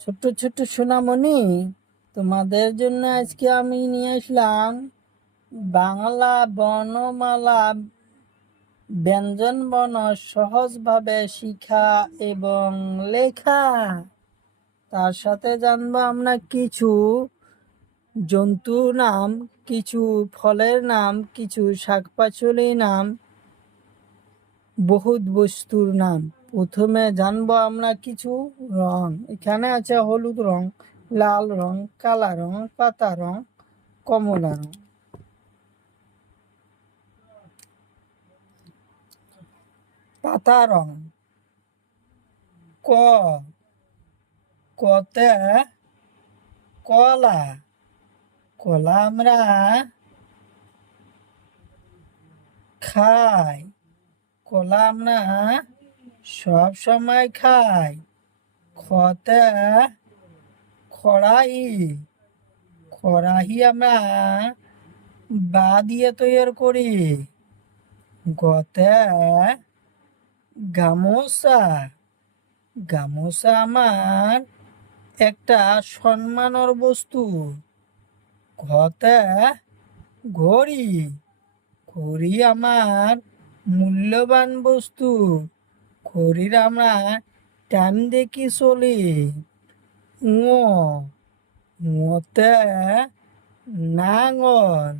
ছোট্ট ছোট্ট সোনামণি, তোমাদের জন্য আজকে আমি নিয়ে আসলাম বাংলা বর্ণমালা ব্যঞ্জনবর্ণ সহজভাবে শিখা এবং লেখা। তার সাথে জানবো আমরা কিছু জন্তুর নাম, কিছু ফলের নাম, কিছু শাকপাচলির নাম, বহুত বস্তুর নাম। প্রথমে জানবো আমরা কিছু রং। এখানে আছে হলুদ রং, লাল রং, কালা রং, পাতা রং, কমলা রং। পাতা রং। ক, কতে কলা। কলা আমরা খাই। কলা আমরা সব সময় খাই। খতে খড়াই। খড়াই আমরা বা দিয়ে তৈরি করি। গতে গামোচা। গামোচা আমার একটা সম্মানের বস্তু। ঘতে ঘড়ি। ঘড়ি আমার মূল্যবান বস্তু। ঘড়ির আমরা টাইম দেখি চলি। ঙতে নাঙল।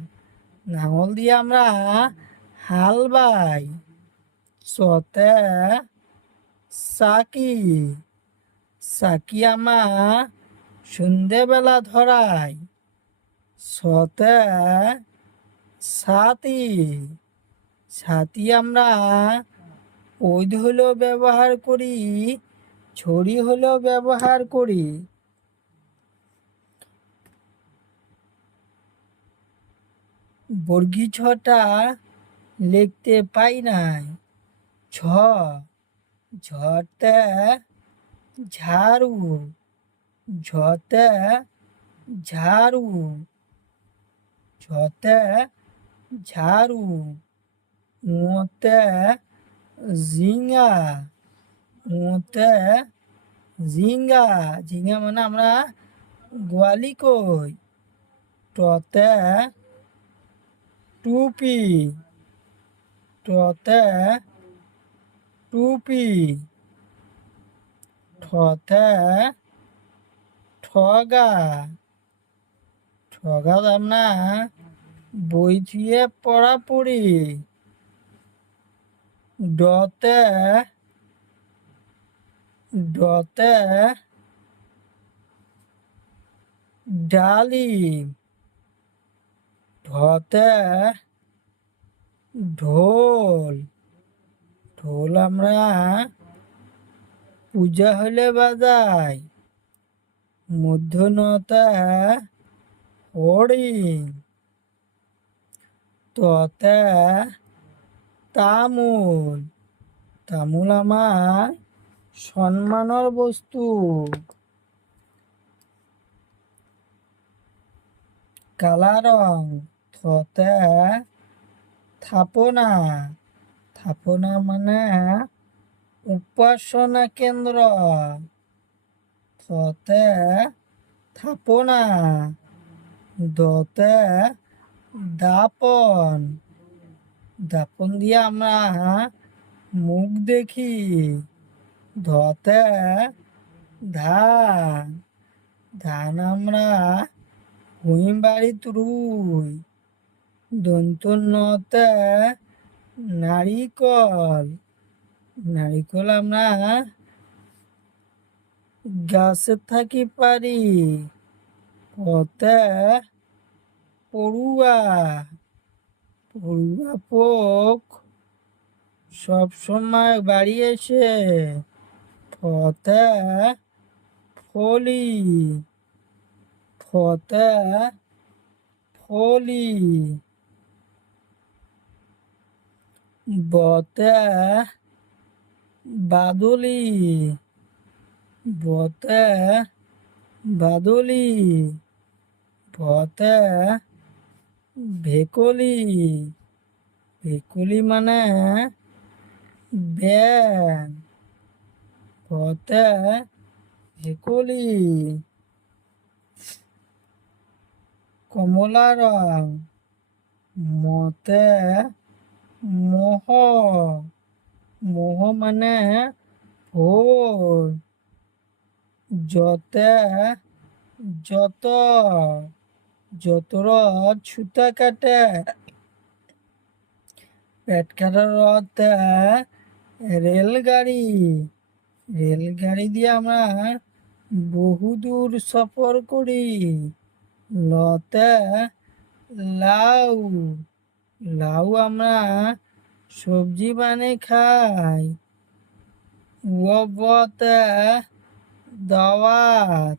নাঙল দিয়ে আমরা হাল বাই। চতে চাকি। চাকি আমার সন্ধেবেলা ধরাই। ছতে ছাতি। ছাতি আমরা ঐদ হলেও ব্যবহার করি, ছড়ি হলেও ব্যবহার করি। বর্গী ছটা লিখতে পাই নাই। ঝ, ঝতে ঝাড়ু। ঝতে ঝাড়ু। ঝতে ঝাড়ু। ঙতে ঝিঙ্গা। ঙতে ঝিঙ্গা। ঝিঙ্গা মানে আমরা গোয়ালি কই। টতে টুপি। টতে টুপি। ঠতে ঠগা। ঠগা আমরা বই ধুয়ে পড়া পড়ি। ডতে ডতে ডালিম। ঢতে ঢোল। ঢোল আমরা পূজা হলে বাজাই। মূর্ধন্যতে হরিণ। ততে তামুল। তামুল আমার সম্মানের বস্তু। কালা রং। থতে থাপনা। থাপনা মানে উপাসনা কেন্দ্র। থতে থাপনা। দতে দাপন। দাপন দিয়ে আমরা মুখ দেখি। ধতে ধান। ধান আমরা ভুঁই বাড়িতে রুই। দন্তন্যতে নারিকল। নারিকল আমরা গাছে থাকি পারি। পতে পড়ুয়া। পড়ুয়া পোক সব সময় বাড়ি এসে। ফতে ফলি। ফতে ফলি। বতে বাদুলি। বতে বাদুলি। ভতে ভেকুলি। ভেকুলি মানে ব্যাং। ভতে হেকলি, কমলা রং, মতে মোহ, মোহ মানে ফুল, যতে যত, যতর ছুতা কাটে, পেট কাটার রতে রেলগাড়ি, রেলগাড়ি দিয়ে আমরা বহুদূর সফর করি। লতে লাউ, লাউ আমরা সবজি বানিয়ে খাই। ওবতে দাওয়াত,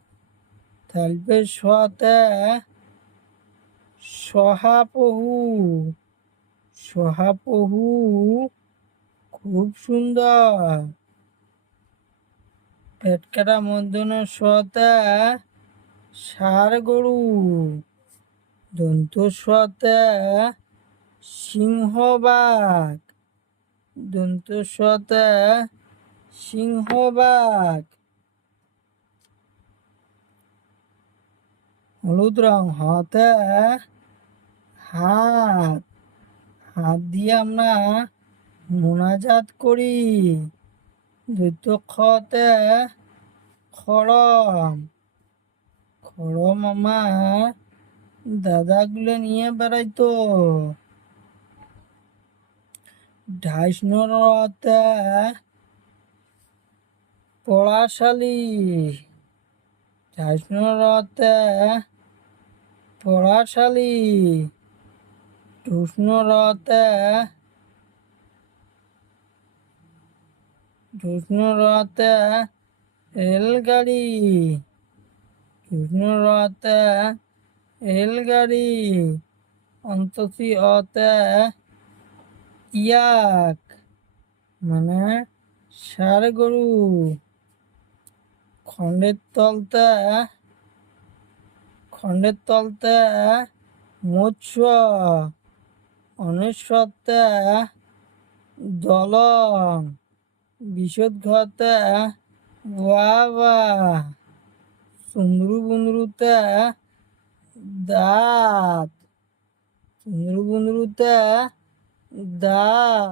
তারপরে শতে সহাপহু, সহাপহু খুব সুন্দর। পেট কাটা মধ্যন শতে ষাঁড় গরু, দন্ত শতে সিংহবাগ, দন্ত শতে সিংহবাগ। হলুদ রং হতে হাত, হাত দিয়ে আমরা মোনাজাত করি। দ্বিত খতে খড়ম, খড়ম আমার দাদাগুলো নিয়ে বেড়াইতো। ঢাইশনরতে পড়াশালি, ঢাইশনরতে পড়াশালি। ঢুসনরতে, ঢুসনরতে রেলগাড়ি, ঢুসনরতে রেলগাড়ি। অন্তসি অতে ইয়াক মানে ষাঁড় গরু। খণ্ডের তলতে, খণ্ডের তলতে মৎস্য। অনেশ্বরতে দলং, বিশদ ঘতে বাবা। সুন্দরু বুন্দরুতে দাঁত, সুন্দরু বুন্দরুতে দাঁত।